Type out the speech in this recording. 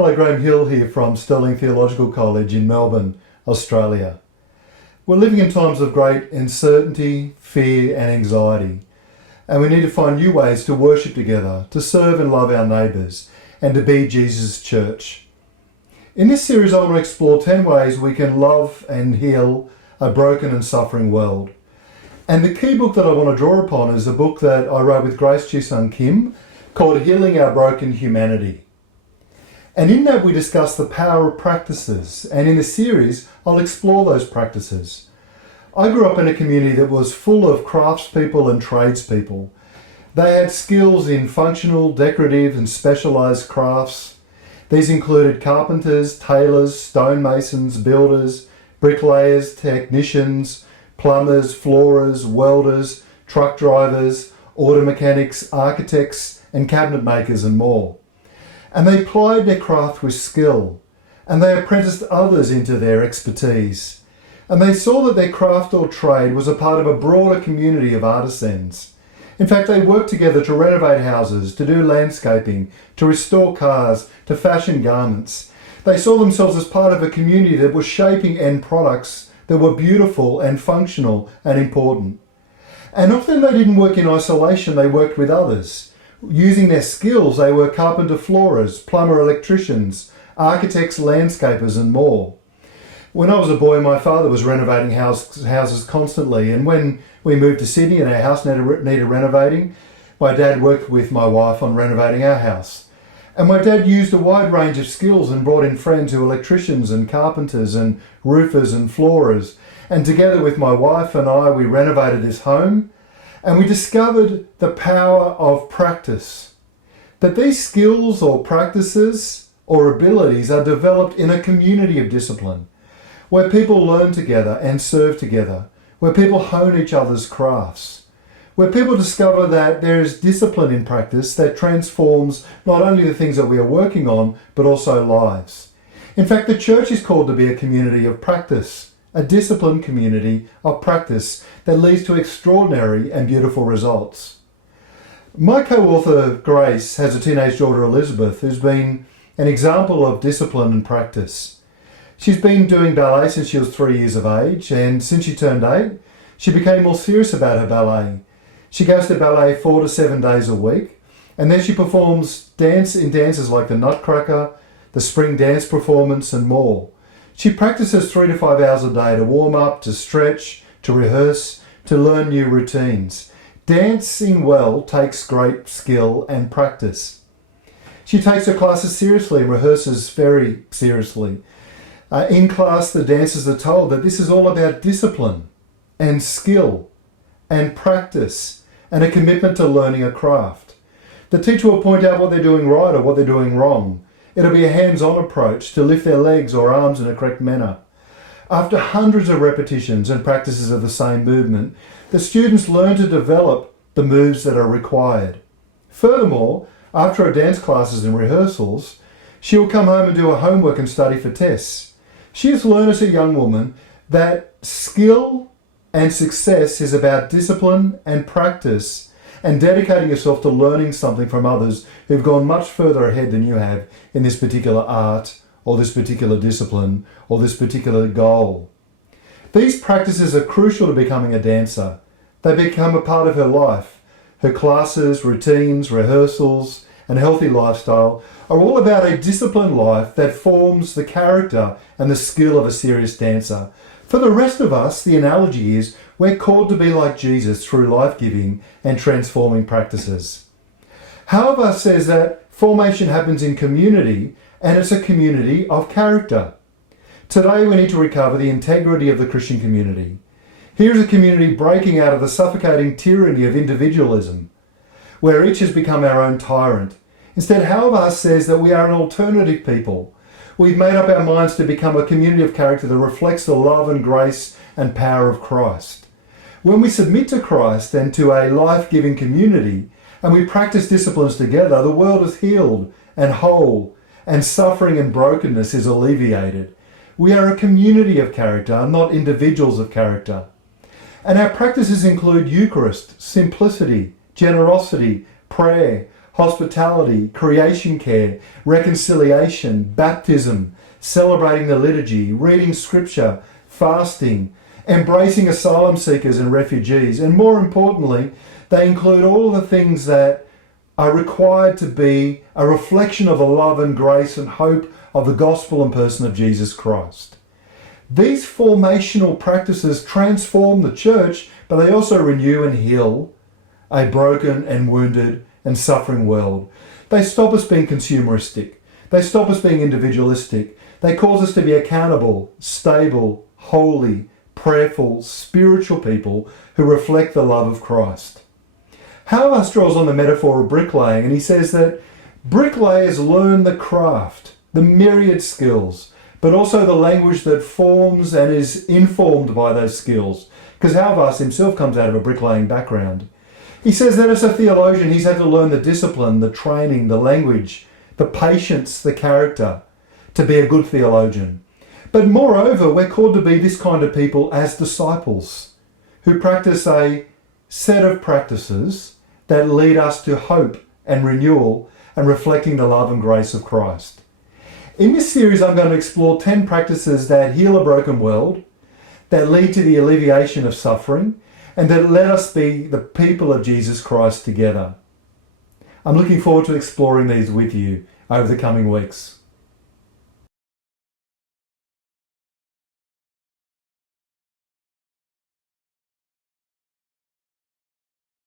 Hello, Graham Hill here from Stirling Theological College in Melbourne, Australia. We're living in times of great uncertainty, fear and anxiety, and we need to find new ways to worship together, to serve and love our neighbours, and to be Jesus' church. In this series I want to explore 10 ways we can love and heal a broken and suffering world. And the key book that I want to draw upon is a book that I wrote with Grace Chi-Sung Kim called Healing Our Broken Humanity. And in that we discuss the power of practices, and in the series I'll explore those practices. I grew up in a community that was full of craftspeople and tradespeople. They had skills in functional, decorative and specialised crafts. These included carpenters, tailors, stonemasons, builders, bricklayers, technicians, plumbers, floorers, welders, truck drivers, auto mechanics, architects and cabinet makers and more. And they plied their craft with skill, and they apprenticed others into their expertise. And they saw that their craft or trade was a part of a broader community of artisans. In fact, they worked together to renovate houses, to do landscaping, to restore cars, to fashion garments. They saw themselves as part of a community that was shaping end products that were beautiful and functional and important. And often they didn't work in isolation, they worked with others. Using their skills, they were carpenter floorers, plumber electricians, architects, landscapers and more. When I was a boy, my father was renovating houses constantly, and when we moved to Sydney and our house needed renovating, my dad worked with my wife on renovating our house. And my dad used a wide range of skills and brought in friends who were electricians and carpenters and roofers and floorers. And together with my wife and I, we renovated this home. And we discovered the power of practice, that these skills or practices or abilities are developed in a community of discipline, where people learn together and serve together, where people hone each other's crafts, where people discover that there is discipline in practice that transforms not only the things that we are working on, but also lives. In fact, the church is called to be a community of practice, a disciplined community of practice that leads to extraordinary and beautiful results. My co-author Grace has a teenage daughter Elizabeth who's been an example of discipline and practice. She's been doing ballet since she was 3 years of age, and since she turned 8, she became more serious about her ballet. She goes to ballet 4 to 7 days a week, and then she performs dance in dances like the Nutcracker, the Spring Dance Performance and more. She practices 3 to 5 hours a day to warm up, to stretch, to rehearse, to learn new routines. Dancing well takes great skill and practice. She takes her classes seriously and rehearses very seriously. In class, the dancers are told that this is all about discipline and skill and practice and a commitment to learning a craft. The teacher will point out what they're doing right or what they're doing wrong. It'll be a hands-on approach to lift their legs or arms in a correct manner. After hundreds of repetitions and practices of the same movement, the students learn to develop the moves that are required. Furthermore, after her dance classes and rehearsals, she will come home and do her homework and study for tests. She has learned as a young woman that skill and success is about discipline and practice and dedicating yourself to learning something from others who've gone much further ahead than you have in this particular art or this particular discipline or this particular goal. These practices are crucial to becoming a dancer. They become a part of her life. Her classes, routines, rehearsals and healthy lifestyle are all about a disciplined life that forms the character and the skill of a serious dancer. For the rest of us, the analogy is we're called to be like Jesus through life-giving and transforming practices. However, says that formation happens in community, and it's a community of character. Today we need to recover the integrity of the Christian community. Here's a community breaking out of the suffocating tyranny of individualism, where each has become our own tyrant. Instead, Halvar says that we are an alternative people. We've made up our minds to become a community of character that reflects the love and grace and power of Christ. When we submit to Christ and to a life-giving community, and we practice disciplines together, the world is healed and whole, and suffering and brokenness is alleviated. We are a community of character, not individuals of character. And our practices include Eucharist, simplicity, generosity, prayer, hospitality, creation care, reconciliation, baptism, celebrating the liturgy, reading scripture, fasting, embracing asylum seekers and refugees, and more importantly, they include all of the things that are required to be a reflection of the love and grace and hope of the gospel and person of Jesus Christ. These formational practices transform the church, but they also renew and heal a broken and wounded and suffering world. They stop us being consumeristic. They stop us being individualistic. They cause us to be accountable, stable, holy, prayerful, spiritual people who reflect the love of Christ. Habermas draws on the metaphor of bricklaying, and he says that bricklayers learn the craft, the myriad skills, but also the language that forms and is informed by those skills. Because Habermas himself comes out of a bricklaying background. He says that as a theologian, he's had to learn the discipline, the training, the language, the patience, the character to be a good theologian. But moreover, we're called to be this kind of people as disciples who practice a set of practices that lead us to hope and renewal and reflecting the love and grace of Christ. In this series, I'm going to explore 10 practices that heal a broken world, that lead to the alleviation of suffering, and that let us be the people of Jesus Christ together. I'm looking forward to exploring these with you over the coming weeks.